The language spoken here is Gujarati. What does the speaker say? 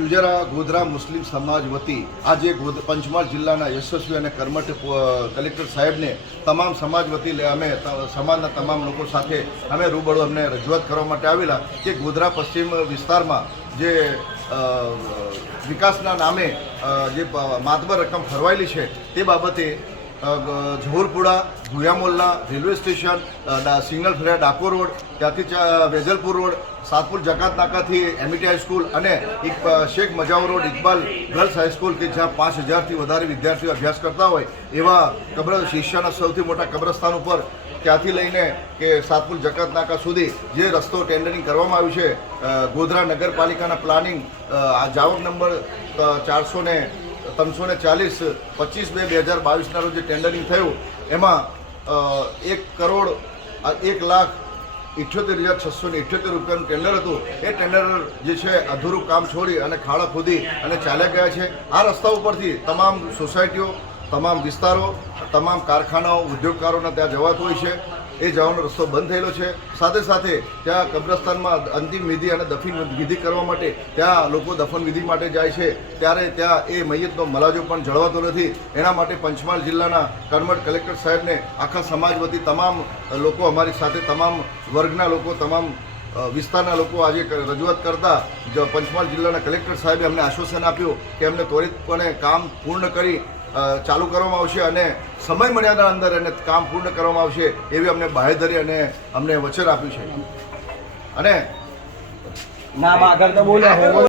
જુજરા ગોધરા મુસ્લિમ સમાજ વતી આજે પંચમહાલ જિલ્લાના યશસ્વી અને કર્મઠ કલેક્ટર સાહેબને તમામ સમાજ વતી અમે સમાજના તમામ લોકો સાથે અમે રૂબરૂ અમને રજૂઆત કરવા માટે આવેલા કે ગોધરા પશ્ચિમ વિસ્તારમાં જે વિકાસના નામે જે માતબર રકમ ફરવાયેલી છે તે બાબતે ઝહુરપુરા ભુયામોલના રેલવે સ્ટેશન સિગ્નલ ફળિયા ડાકોર રોડ ત્યાંથી વેજલપુર રોડ સાતપુર જકાત નાકાથી એમઈટી હાઈસ્કૂલ અને Sheikh Majav road Iqbal girls high school કે જ્યાં 5000થી વધારે વિદ્યાર્થીઓ અભ્યાસ કરતા હોય એવા શિષ્યના સૌથી મોટા કબ્રસ્તાન ઉપર ત્યાંથી લઈને કે સાતપુર જકાત નાકા સુધી જે રસ્તો ટેન્ડરિંગ કરવામાં આવ્યું છે ગોધરા નગરપાલિકાના પ્લાનિંગ જાવક નંબર 340 25/2022 રોજ જે ટેન્ડરિંગ થયું એમાં 1,78,678 રૂપિયાનું ટેન્ડર હતું. એ ટેન્ડર જે છે અધૂરું કામ છોડી અને ખાડા ખોદી અને ચાલ્યા ગયા છે. આ રસ્તા ઉપરથી તમામ સોસાયટીઓ, તમામ વિસ્તારો, તમામ કારખાનાઓ, ઉદ્યોગકારોને ત્યાં જવાતું હોય છે. એ જવાનો રસ્તો બંધ થયેલો છે. સાથે સાથે ત્યાં કબ્રસ્તાનમાં અંતિમ વિધિ અને દફન વિધિ કરવા માટે ત્યાં લોકો દફન વિધિ માટે જાય છે ત્યારે ત્યાં એ મૈયતનો મલાજો પણ જળવાતો નથી. એના માટે પંચમહાલ જિલ્લાના કર્મઠ કલેક્ટર સાહેબને આખા સમાજ વતી તમામ લોકો અમારી સાથે, તમામ વર્ગના લોકો, તમામ વિસ્તારના લોકો આજે રજૂઆત કરતા પંચમહાલ જિલ્લાના કલેક્ટર સાહેબે અમને આશ્વાસન આપ્યું કે અમને ત્વરિતપણે કામ પૂર્ણ કરી ચાલુ કરવામાં આવશે અને સમય મર્યાદા અંદર એને કામ પૂર્ણ કરવામાં આવશે એવી અમને બાહેધરી અને અમને વચન આપ્યું છે. અને ના આગળ તો બોલ્યા